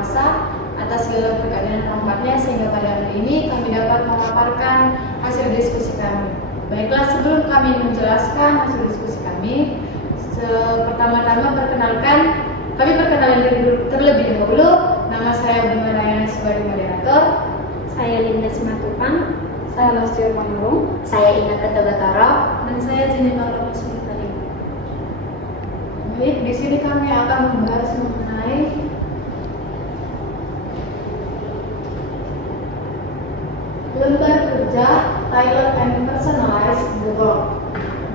berkuasa atas segala berkat dan rahmat-Nya, sehingga pada hari ini kami dapat memaparkan hasil diskusi kami. Baiklah, sebelum kami menjelaskan hasil diskusi kami, pertama-tama kami perkenalan diri terlebih dahulu. Nama saya Bima Rayana sebagai moderator. Saya Linda Simatupang. Saya Lastio Manurung. Saya Inaka Tagatara. Dan saya Jennifer Lopez Murtali. Baik, di sini kami akan membahas mengenai lembar kerja Tailor and Personalize the Work.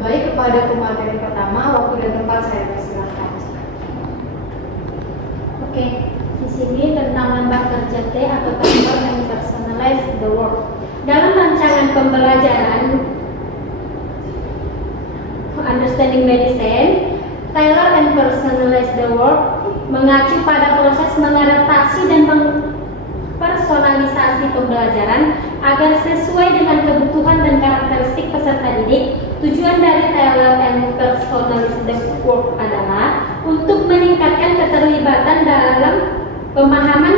Baik, kepada pemateri pertama, waktu dan tempat saya persilahkan. Oke, di sini tentang lembar kerja T atau Tailor and Personalize the Work. Dalam rancangan pembelajaran Understanding Medicine, Tailor and Personalize the Work mengacu pada proses mengadaptasi dan personalisasi pembelajaran agar sesuai dengan kebutuhan dan karakteristik peserta didik. Tujuan dari Tailor and Personalize the Work adalah untuk meningkatkan keterlibatan dalam pemahaman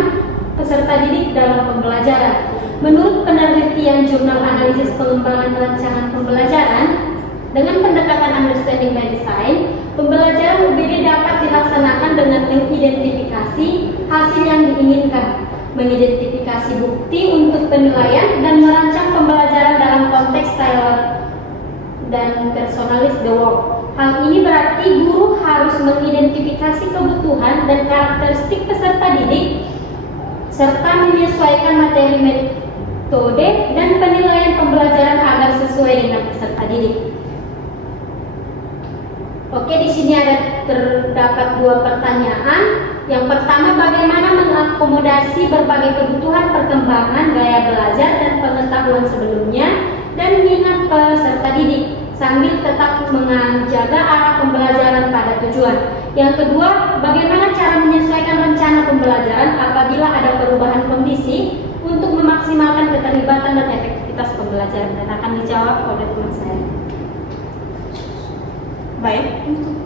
peserta didik dalam pembelajaran. Menurut penelitian Jurnal Analisis Pengembangan Rancangan Pembelajaran, dengan pendekatan Understanding Medicine, pembelajaran UBD dapat dilaksanakan dengan mengidentifikasi hasil yang diinginkan, mengidentifikasi bukti untuk penilaian, dan merancang pembelajaran dalam konteks Tailor dan Personalize the Work. Hal ini berarti guru harus mengidentifikasi kebutuhan dan karakteristik peserta didik serta menyesuaikan materi, metode, dan penilaian pembelajaran agar sesuai dengan peserta didik. Oke, di sini terdapat dua pertanyaan. Yang pertama, bagaimana mengakomodasi berbagai kebutuhan perkembangan gaya belajar dan pengetahuan sebelumnya dan minat peserta didik sambil tetap menjaga arah pembelajaran pada tujuan. Yang kedua, bagaimana cara menyesuaikan rencana pembelajaran apabila ada perubahan kondisi untuk memaksimalkan keterlibatan dan efektivitas pembelajaran, dan akan dijawab oleh teman saya. Baik, untuk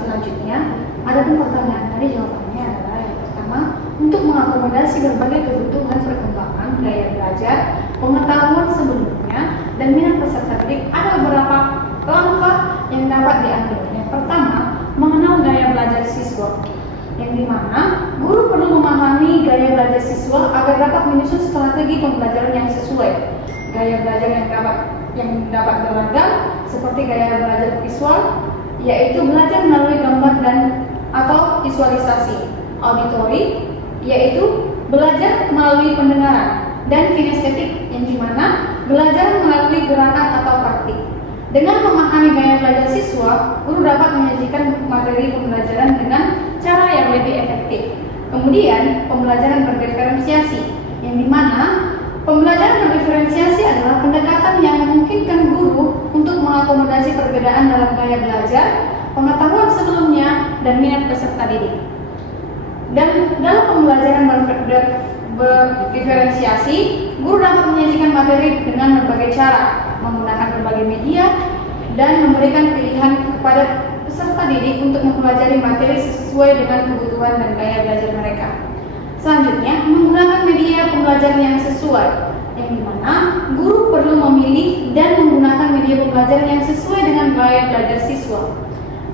selanjutnya ada pertanyaan tadi, jawabannya adalah yang pertama, untuk mengakomodasi berbagai kebutuhan perkembangan gaya belajar, pengetahuan sebelumnya, dan minat peserta didik, ada beberapa langkah yang dapat diambil. Yang pertama, mengenal gaya belajar siswa, yang dimana guru perlu memahami gaya belajar siswa agar dapat menyusun strategi pembelajaran yang sesuai. Gaya belajar yang dapat beragam seperti gaya belajar visual, yaitu belajar melalui gambar dan atau visualisasi, auditory, yaitu belajar melalui pendengaran, dan kinestetik, yang dimana belajar melalui gerakan atau praktik. Dengan memahami gaya belajar siswa, guru dapat menyajikan materi pembelajaran dengan cara yang lebih efektif. Kemudian, pembelajaran berdiferensiasi, yang dimana pembelajaran berdiferensiasi adalah pendekatan yang memungkinkan guru untuk mengakomodasi perbedaan dalam gaya belajar, pengetahuan sebelumnya, dan minat peserta didik. Dan dalam pembelajaran berdiferensiasi, guru dapat menyajikan materi dengan berbagai cara, menggunakan berbagai media, dan memberikan pilihan kepada peserta didik untuk mempelajari materi sesuai dengan kebutuhan dan gaya belajar mereka. Selanjutnya, menggunakan media pembelajaran yang sesuai, yang dimana guru perlu memilih dan menggunakan media pembelajaran yang sesuai dengan gaya belajar siswa.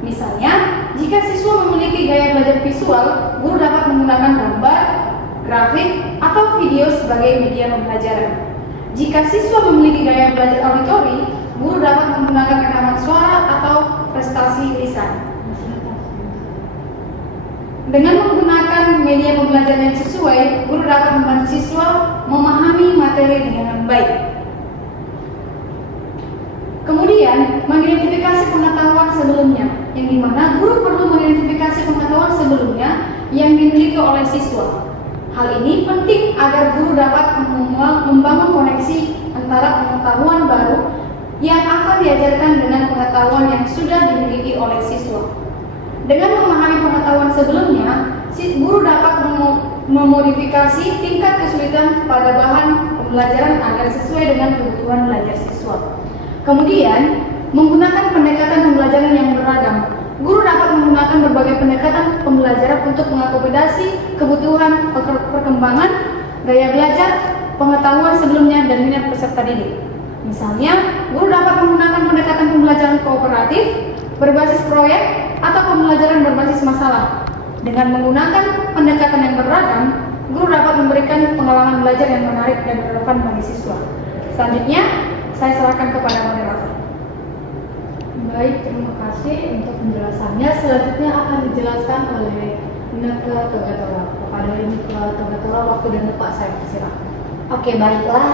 Misalnya, jika siswa memiliki gaya belajar visual, guru dapat menggunakan gambar, grafik, atau video sebagai media pembelajaran. Jika siswa memiliki gaya belajar auditori, guru dapat menggunakan rekaman suara atau prestasi lisan. Dengan menggunakan media pembelajaran yang sesuai, guru dapat membantu siswa memahami materi dengan baik. Kemudian, mengidentifikasi pengetahuan sebelumnya, yang dimana guru perlu mengidentifikasi pengetahuan sebelumnya yang dimiliki oleh siswa. Hal ini penting agar guru dapat membangun koneksi antara pengetahuan baru yang akan diajarkan dengan pengetahuan yang sudah dimiliki oleh siswa. Dengan memahami pengetahuan sebelumnya, guru dapat memodifikasi tingkat kesulitan pada bahan pembelajaran agar sesuai dengan kebutuhan belajar siswa. Kemudian, menggunakan pendekatan pembelajaran yang beragam, guru dapat menggunakan berbagai pendekatan pembelajaran untuk mengakomodasi kebutuhan perkembangan gaya belajar, pengetahuan sebelumnya, dan minat peserta didik. Misalnya, guru dapat menggunakan pendekatan pembelajaran kooperatif, berbasis proyek, atau pembelajaran berbasis masalah. Dengan menggunakan pendekatan yang beragam, guru dapat memberikan pengalaman belajar yang menarik dan relevan bagi siswa. Selanjutnya, saya serahkan kepada moderator. Baik, terima kasih untuk penjelasannya. Selanjutnya akan dijelaskan oleh Inneke Togatora. Kepada Inneke Togatora, waktu dan tempat saya persilakan. Oke, baiklah,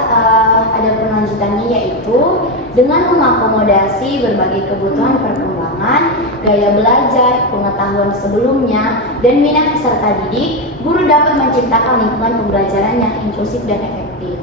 ada penlanjutannya, yaitu dengan mengakomodasi berbagai kebutuhan perkembangan, gaya belajar, pengetahuan sebelumnya, dan minat peserta didik, guru dapat menciptakan lingkungan pembelajaran yang inklusif dan efektif.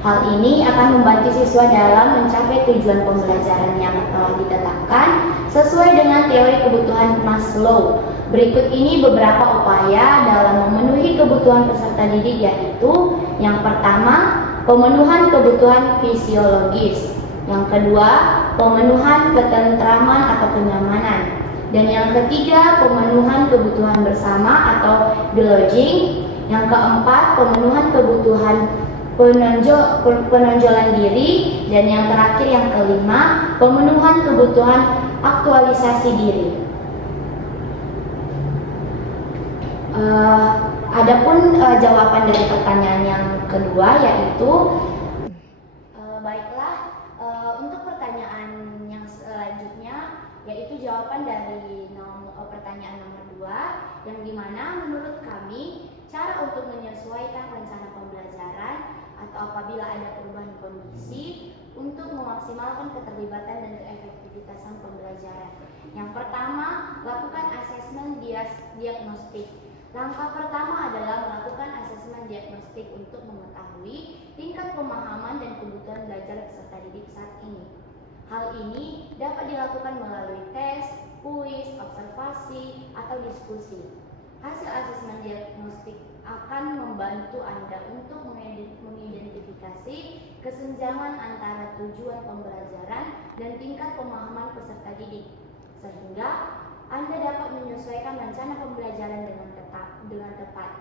Hal ini akan membantu siswa dalam mencapai tujuan pembelajaran yang telah ditetapkan sesuai dengan teori kebutuhan Maslow. Berikut ini beberapa upaya dalam memenuhi kebutuhan peserta didik, yaitu yang pertama, pemenuhan kebutuhan fisiologis. Yang kedua, pemenuhan ketentraman atau kenyamanan. Dan yang ketiga, pemenuhan kebutuhan bersama atau belonging. Yang keempat, pemenuhan kebutuhan penonjolan diri. Dan yang terakhir, yang kelima, pemenuhan kebutuhan aktualisasi diri. Adapun jawaban dari pertanyaan yang kedua, yaitu baiklah, untuk pertanyaan yang selanjutnya, yaitu jawaban dari pertanyaan nomor 2, yang dimana menurut kami cara untuk menyesuaikan rencana pembelajaran atau apabila ada perubahan kondisi untuk memaksimalkan keterlibatan dan keefektivitasan pembelajaran. Yang pertama, lakukan asesmen diagnostik. Langkah pertama adalah melakukan asesmen diagnostik untuk mengetahui tingkat pemahaman dan kebutuhan belajar peserta didik saat ini. Hal ini dapat dilakukan melalui tes, kuis, observasi, atau diskusi. Hasil asesmen diagnostik akan membantu Anda untuk mengidentifikasi kesenjangan antara tujuan pembelajaran dan tingkat pemahaman peserta didik, sehingga Anda dapat menyesuaikan rencana pembelajaran dengan tepat.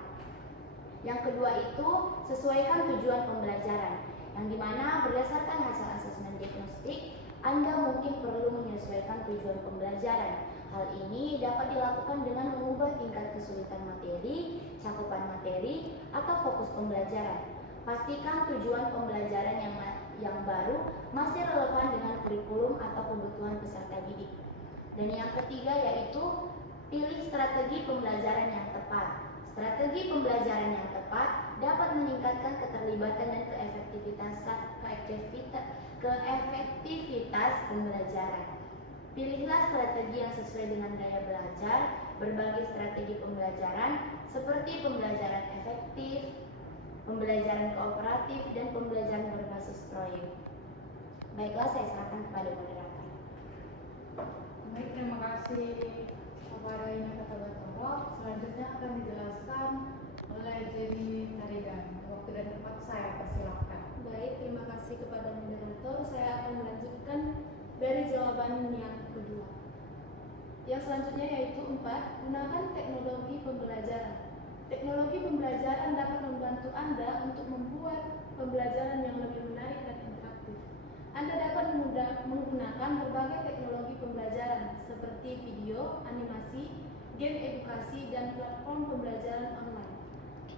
Yang kedua itu, sesuaikan tujuan pembelajaran, yang dimana berdasarkan hasil asesmen diagnostik, Anda mungkin perlu menyesuaikan tujuan pembelajaran. Hal ini dapat dilakukan dengan mengubah tingkat kesulitan materi, cakupan materi, atau fokus pembelajaran. Pastikan tujuan pembelajaran yang baru masih relevan dengan kurikulum atau kebutuhan peserta didik. Dan yang ketiga yaitu pilih strategi pembelajaran yang tepat. Strategi pembelajaran yang tepat dapat meningkatkan keterlibatan dan keefektivitas pembelajaran. Pilihlah strategi yang sesuai dengan gaya belajar. Berbagai strategi pembelajaran seperti pembelajaran efektif, pembelajaran kooperatif, dan pembelajaran berbasis proyek. Baiklah, saya serahkan kepada moderator. Baik, terima kasih kepada Inneke Togatora. Selanjutnya akan dijelaskan oleh Jenny Tarigan. Waktu dan tempat saya persilahkan. Baik, terima kasih kepada moderator. Saya akan melanjutkan dari jawaban yang kedua. Yang selanjutnya yaitu 4, gunakan teknologi pembelajaran. Teknologi pembelajaran dapat membantu Anda untuk membuat pembelajaran yang lebih menarik dan interaktif. Anda dapat menggunakan berbagai teknologi pembelajaran seperti video, animasi, game edukasi, dan platform pembelajaran online.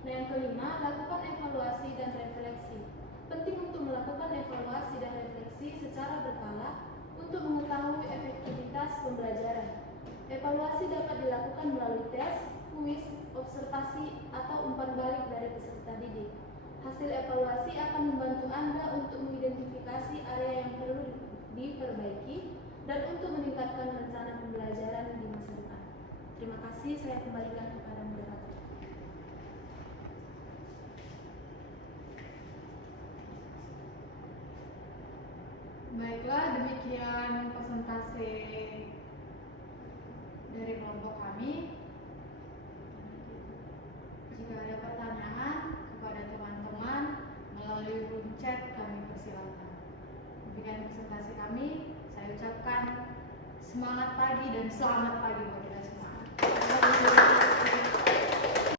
Nah, yang kelima, lakukan evaluasi dan refleksi. Penting untuk melakukan evaluasi dan refleksi secara berkala untuk mengetahui efektivitas pembelajaran. Evaluasi dapat dilakukan melalui tes, kuis, observasi, atau umpan balik dari peserta didik. Hasil evaluasi akan membantu Anda untuk mengidentifikasi area yang perlu diperbaiki dan untuk meningkatkan rencana pembelajaran di masa depan. Terima kasih, saya kembalikan kepada moderator. Baiklah, demikian presentasi dari kelompok kami. Jika ada pertanyaan kepada teman-teman melalui room chat, kami persilakan. Demikian presentasi kami. Saya ucapkan Semangat pagi dan selamat pagi bagi kita semua.